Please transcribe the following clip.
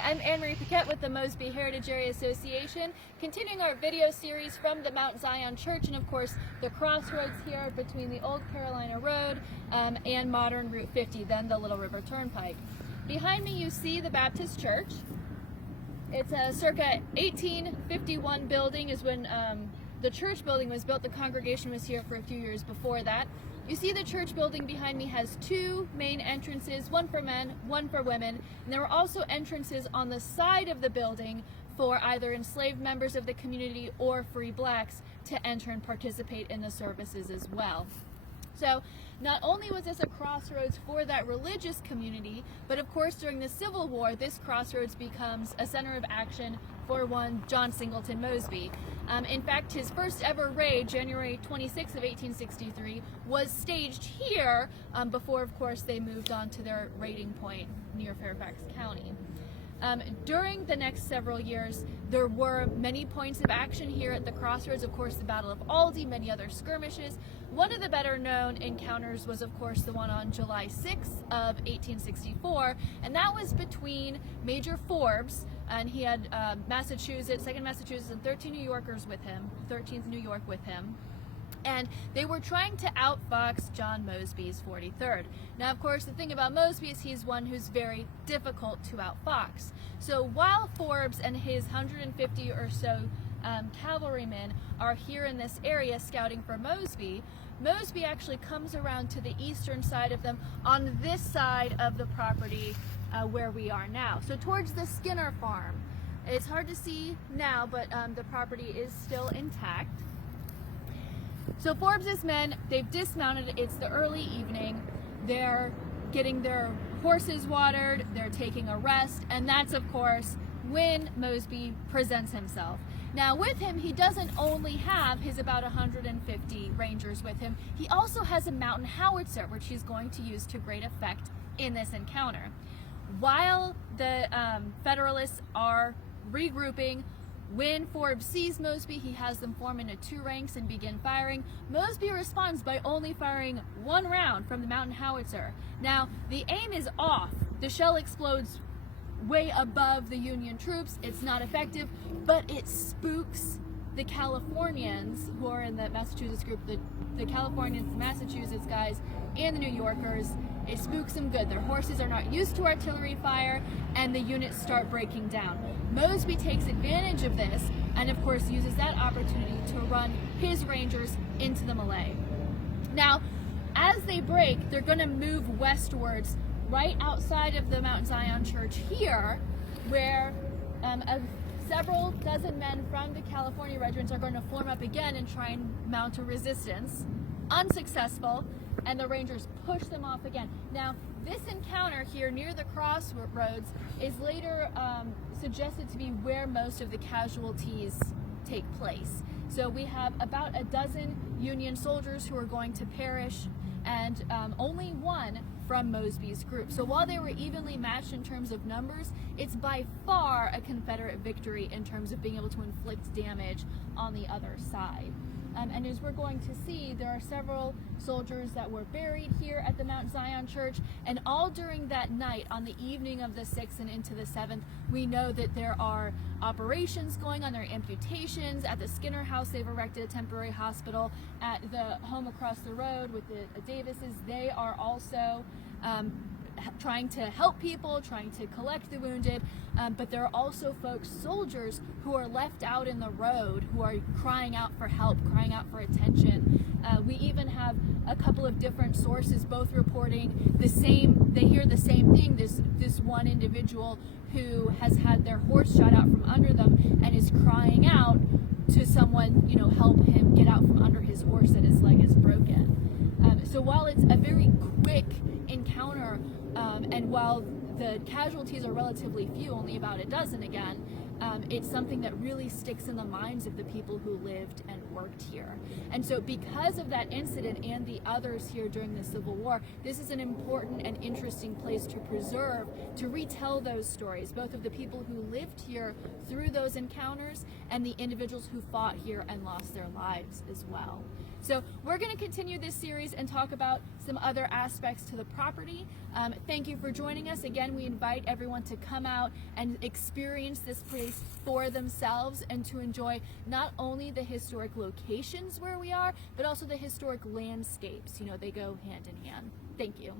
Hi, I'm Anne Marie Paquette with the Mosby Heritage Area Association, continuing our video series from the Mount Zion Church and of course the crossroads here between the Old Carolina Road and modern Route 50, then the Little River Turnpike. Behind me you see the Baptist Church. It's a circa 1851 building is when the church building was built. The congregation was here for a few years before that. You see the church building behind me has two main entrances, one for men, one for women, and there were also entrances on the side of the building for either enslaved members of the community or free blacks to enter and participate in the services as well. So not only was this a crossroads for that religious community, but of course during the Civil War, this crossroads becomes a center of action for one John Singleton Mosby. In fact, his first ever raid, January 26th of 1863, was staged here before, of course, they moved on to their raiding point near Fairfax County. During the next several years, there were many points of action here at the crossroads. Of course, the Battle of Aldie, many other skirmishes. One of the better known encounters was, of course, the one on July 6th of 1864, and that was between Major Forbes, and he had Massachusetts, 2nd Massachusetts, and 13 New Yorkers with him, 13th New York with him. And they were trying to outfox John Mosby's 43rd. Now, of course, the thing about Mosby is he's one who's very difficult to outfox. So while Forbes and his 150 or so cavalrymen are here in this area scouting for Mosby, Mosby actually comes around to the eastern side of them on this side of the property where we are now. So towards the Skinner farm. It's hard to see now, but the property is still intact. So Forbes' men, they've dismounted. It's the early evening. They're getting their horses watered. They're taking a rest. And that's, of course, when Mosby presents himself. Now, with him, he doesn't only have his about 150 Rangers with him. He also has a mountain howitzer, which he's going to use to great effect in this encounter. While the Federalists are regrouping, when Forbes sees Mosby, he has them form into two ranks and begin firing. Mosby responds by only firing one round from the mountain howitzer. Now, the aim is off. The shell explodes way above the Union troops. It's not effective, but it spooks the Californians who are in the Massachusetts group, the Californians, the Massachusetts guys, and the New Yorkers. It spooks them good. Their horses are not used to artillery fire, and the units start breaking down. Mosby takes advantage of this, and of course uses that opportunity to run his Rangers into the melee. Now, as they break, they're going to move westwards, right outside of the Mount Zion Church here, where several dozen men from the California regiments are going to form up again and try and mount a resistance. Unsuccessful, and the Rangers push them off again. Now, this encounter here near the crossroads is later suggested to be where most of the casualties take place. So we have about a dozen Union soldiers who are going to perish, and only one from Mosby's group. So while they were evenly matched in terms of numbers, it's by far a Confederate victory in terms of being able to inflict damage on the other side. And as we're going to see, there are several soldiers that were buried here at the Mount Zion Church, and all during that night, on the evening of the 6th and into the 7th, we know that there are operations going on, there are amputations. At the Skinner House, they've erected a temporary hospital. At the home across the road with the Davises, they are also trying to help people, trying to collect the wounded, but there are also folks, soldiers, who are left out in the road, who are crying out for help, crying out for attention. We even have a couple of different sources both reporting the same, they hear the same thing, this one individual who has had their horse shot out from under them and is crying out to someone, help him get out from under his horse that his leg is broken. So while it's a very quick encounter, and while the casualties are relatively few, only about a dozen again, it's something that really sticks in the minds of the people who lived and worked here. And so because of that incident and the others here during the Civil War, this is an important and interesting place to preserve, to retell those stories, both of the people who lived here through those encounters and the individuals who fought here and lost their lives as well. So we're going to continue this series and talk about some other aspects to the property. Thank you for joining us. Again, we invite everyone to come out and experience this place for themselves and to enjoy not only the historic locations where we are, but also the historic landscapes. You know, they go hand in hand. Thank you.